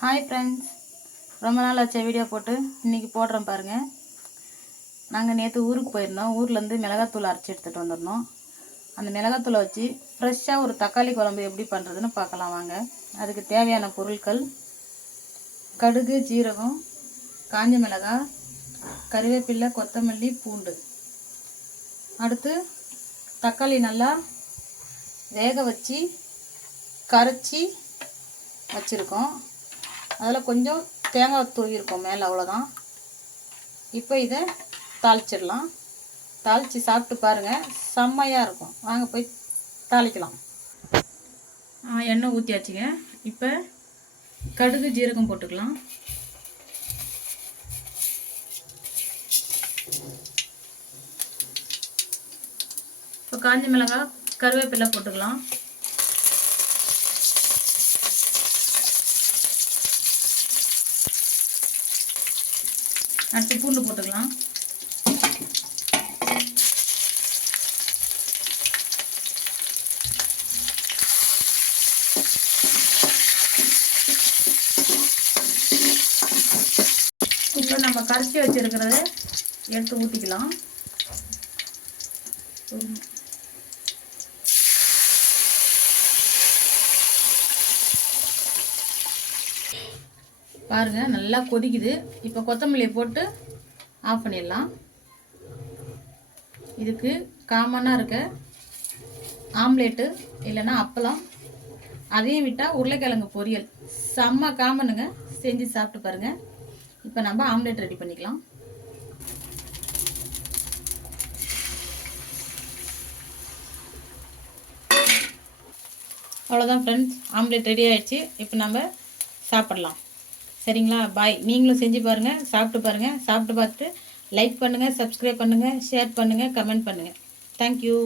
Hi friends, ரொம்ப நாள் ஆச்சு வீடியோ போட்டு. இன்றைக்கி போடுறோம் பாருங்கள். நாங்கள் நேற்று ஊருக்கு போயிருந்தோம். ஊர்லேருந்து மிளகாத்தூள் அரைச்சி எடுத்துகிட்டு வந்துருந்தோம். அந்த மிளகாத்தூளை வச்சு ஃப்ரெஷ்ஷாக ஒரு தக்காளி குழம்பு எப்படி பண்ணுறதுன்னு பார்க்கலாம் வாங்க. அதுக்கு தேவையான பொருட்கள்: கடுகு, ஜீரகம், காஞ்ச மிளகாய், கருவேப்பிலை, கொத்தமல்லி, பூண்டு. அடுத்து தக்காளி நல்லா வேக வச்சு கரைச்சி வச்சுருக்கோம். அதில் கொஞ்சம் தேங்காய் தூவிருக்கோம் மேலே, அவ்வளோதான். இப்போ இதை தாளிச்சிடலாம். தாளித்து சாப்பிட்டு பாருங்கள், செம்மையாக இருக்கும். வாங்க போய் தாளிக்கலாம். எண்ணெய் ஊற்றியாச்சுங்க. இப்போ கடுகு, ஜீரகம் போட்டுக்கலாம். இப்போ காஞ்ச மிளகாய், கருவேப்பிலை போட்டுக்கலாம். அடுத்து பூண்டு போட்டுக்கலாம். இப்போ நம்ம கரைச்சி வச்சிருக்கிறத எடுத்து ஊற்றிக்கலாம். பாருங்கள், நல்லா கொதிக்குது. இப்போ கொத்தமல்லியை போட்டு ஆஃப் பண்ணிடலாம். இதுக்கு காமனாக இருக்க ஆம்லேட்டு இல்லைன்னா அப்பளம், அதையும் விட்டால் உருளைக்கிழங்கு பொரியல் செம்ம காமனுங்க. செஞ்சு சாப்பிட்டு பாருங்கள். இப்போ நம்ம ஆம்லேட் ரெடி பண்ணிக்கலாம். அவ்வளோதான் ஃப்ரெண்ட்ஸ், ஆம்லேட் ரெடி ஆகிடுச்சு. இப்போ நம்ம சாப்பிட்லாம். சரிங்களா? பாய். நீங்களும் செஞ்சு பாருங்கள், சாப்பிட்டு பாருங்கள். சாப்பிட்டு பார்த்துட்டு லைக் பண்ணுங்கள், சப்ஸ்கிரைப் பண்ணுங்கள், ஷேர் பண்ணுங்கள், கமெண்ட் பண்ணுங்கள். தேங்க்யூ.